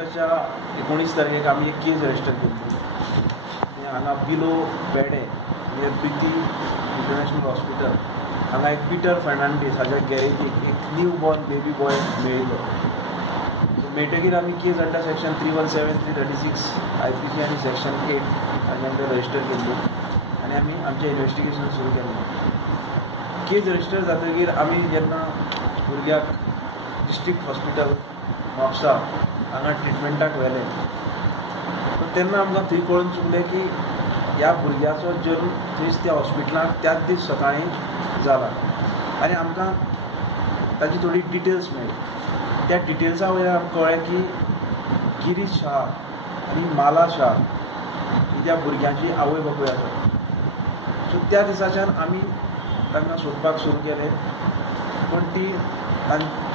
ऑगस्टाच्या 19 तारखेक आमी एक केस रजिस्टर केल्ली. हांगा बिलो पेडे नियर प्रिती इंटरनॅशनल हॉस्पिटल हांगा एक पीटर फर्नांडीस हाज्या गॅरेजीक एक न्यू बॉर्न बेबी बॉय मेळिल्लो. मेळटकीर आमी केस अंडर सेक्शन 317, 336 IPC आनी सेक्शन 8 हाजे अंडर रजिस्टर केल्ली आनी आमी आमचें इन्वेस्टिगेशन सुरू केल्लें. केस रजिस्टर जातकीर आमी जेन्ना भुरग्याक डिस्ट्रिक्ट हॉस्पिटल म्हापसा हांगा ट्रिटमेंटाक व्हेलें तेन्ना आमकां थंय कळून चुकलें की ह्या भुरग्याचो जल्म थंयच त्या हॉस्पिटलांत त्याच दीस सकाळीं जाला आनी आमकां ताची थोडी डिटेल्स मेळ्ळी. त्या डिटेल्सा वयल्यान आमकां कळ्ळें की गिरीश शाह आनी माला शाह ही त्या भुरग्यांची आवय बापूय आसा. सो त्या दिसाच्यान आमी तांकां सोदपाक सुरू केलें पूण ती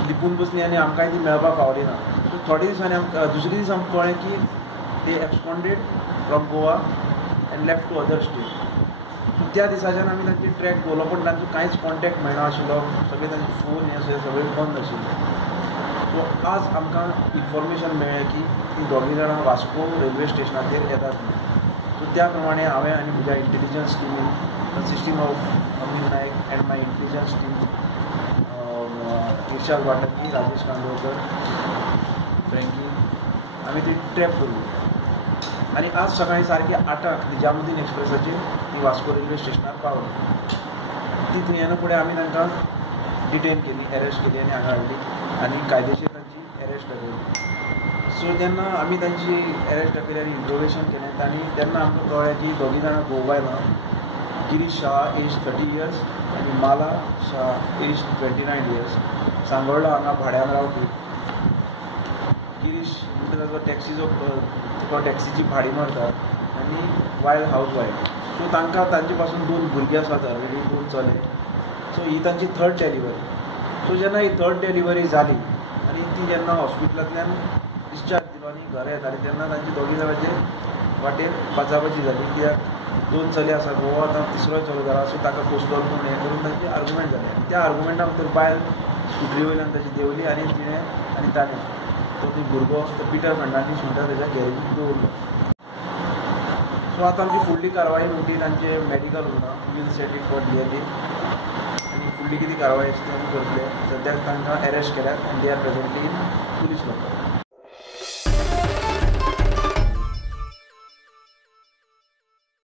लिपून बसली आनी आमकांय ती मेळपाक पावली ना. सो थोडे दिसांनी आमकां दुसरे दीस आमकां कळ्ळें की ते absconded from Goa and left to other state. So त्या दिसाच्यान आमी तांचे ट्रॅक दवरलो पूण तांचो कांयच कॉन्टॅक्ट मेळनाशिल्लो. सगळे तांचे फोन हे सगळे बंद आशिल्ले. सो आज आमकां इन्फॉर्मेशन मेळ्ळें की ती दोगी जाणां वास्को रेल्वे स्टेशनाचेर येतात म्हणून. सो त्या प्रमाणे हांवें आनी म्हज्या इंटेलिजन्स टिमीन consisting of Amin Naik and my intelligence team Irshad Watki, Rajesh Kandolkar, Frankie आमी ती ट्रॅप करली आनी आज सकाळीं सारकी 8:00 निजामुद्दीन एक्सप्रेसाचेर ती वास्को रेल्वे स्टेशनार पावली. ती थंय येना फुडें आमी तांकां डिटेन केली, एरेस्ट केली आनी हांगा हाडली आनी कायदेशीर तांची एरेस्ट दाखयली. सो जेन्ना आमी तांची एरेस्ट दाखयली आनी इंट्रोगेशन केलें तेन्ना आमकां कळ्ळें की दोगी जाणां गोव बायलां. गिरीश शाह एज 30 years आनी माला शाह एज 29 years. सांगोळडा हांगा भाड्यान रावपी. गिरीश म्हणजे ताजो टॅक्सीचो तुका टॅक्सीची भाडी मारता आनी वायल्ड हावज वायफ. सो तांकां तांचे पासून 2 भुरगीं आसात ऑलरेडी, 2 चले. सो ही तांची 3rd डिलिव्हरी. सो जेन्ना ही 3rd डिलिव्हरी जाली आनी ती जेन्ना हॉस्पिटलांतल्यान डिस्चार्ज दिलो आनी घरा येताली तेन्ना तांची दोगी जाणांचे वाटेर बाचाबाची जाली. कित्याक 2 चले आसा, घोव आतां 3रो चलो जाला. सो ताका पोस्टोल म्हणून हें करून तांची आर्ग्युमेंट जाली. त्या आर्ग्युमेंटा भितर बायल स्कुटरी वयल्यान ताची देंवली आनी तिणें आनी ताणें तो भुरगो तो पीटर फर्नांडीस म्हणटा तेज्या गॅरेजीक दवरलो. सो आतां आमची फुडली कारवाई म्हणटी तांचे मेडिकल उरना, will set it for DNA आनी फुडली कितें कारवाई आसा ती आमी करतले. सद्याक तांकां एरेस्ट केल्यात आनी they are presently in police locker.